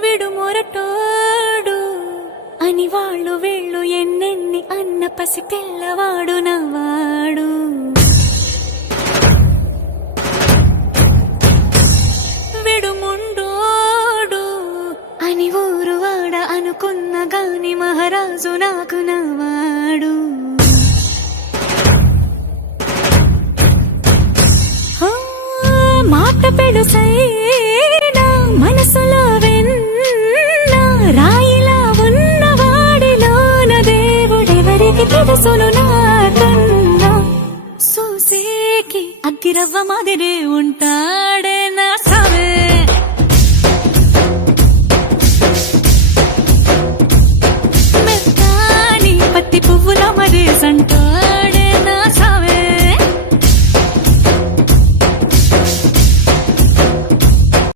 విడు మొరటోడు అని వాళ్ళు వీళ్ళు ఎన్నెన్ని అన్న పసి పిల్లవాడు నవ్వాడు. విడు ముండోడు అని ఊరు వాడ అనుకున్న గాని మహారాజు నాకు నవ్వాడు. మాట పెడుసైనా మనసులో వెన్న రాయిలా ఉన్నవాడిలోన దేవుడెవరికి తెలుసును.